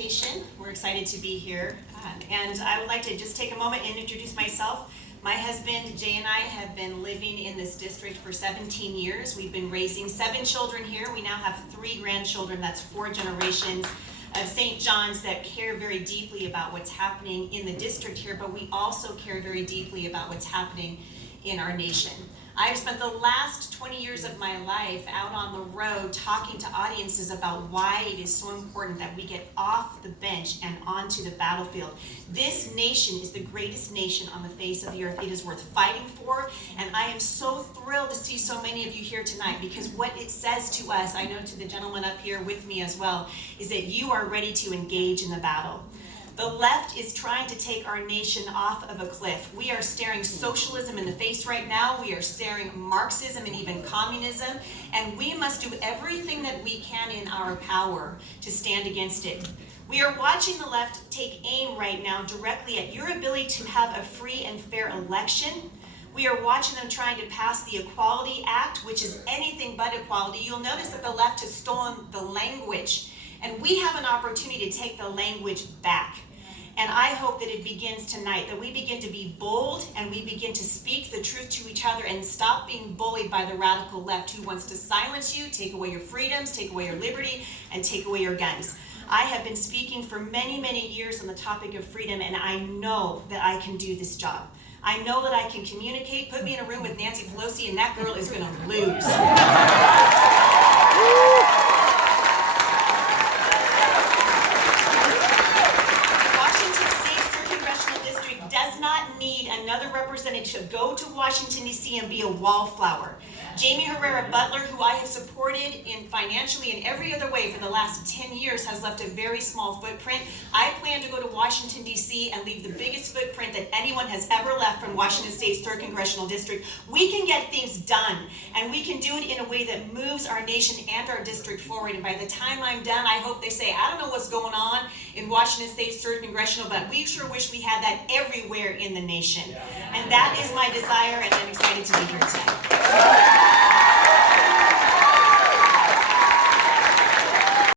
presentation. We're excited to be here. And I would like to just take a moment and introduce myself. My husband, Jay, and I have been living in this district for 17 years. We've been raising 7 children here. We now have 3 grandchildren. That's 4 generations of St. John's that care very deeply about what's happening in the district here, but we also care very deeply about what's happening in our nation. I've spent the last 20 years of my life out on the road talking to audiences about why it is so important that we get off the bench and onto the battlefield. This nation is the greatest nation on the face of the earth. It is worth fighting for, and I am so thrilled to see so many of you here tonight, because what it says to us, I know to the gentleman up here with me as well, is that you are ready to engage in the battle. The left is trying to take our nation off of a cliff. We are staring socialism in the face right now. We are staring Marxism and even communism, and we must do everything that we can in our power to stand against it. We are watching the left take aim right now directly at your ability to have a free and fair election. We are watching them trying to pass the Equality Act, which is anything but equality. You'll notice that the left has stolen the language, and we have an opportunity to take the language back. And I hope that it begins tonight, that we begin to be bold and we begin to speak the truth to each other and stop being bullied by the radical left who wants to silence you, take away your freedoms, take away your liberty, and take away your guns. I have been speaking for many, many years on the topic of freedom, and I know that I can do this job. I know that I can communicate. Put me in a room with Nancy Pelosi and that girl is going to lose. Another representative to go to Washington, D.C. and be a wallflower. Jamie Herrera Butler, who I have supported in financially and every other way for the last 10 years, has left a very small footprint. I plan to go to Washington, D.C. and leave the biggest footprint that anyone has ever left from Washington State's 3rd Congressional District. We can get things done, and we can do it in a way that moves our nation and our district forward. And by the time I'm done, I hope they say, I don't know what's going on in Washington State's 3rd Congressional, but we sure wish we had that everywhere in the nation. And that is my desire, and I'm excited to be here tonight.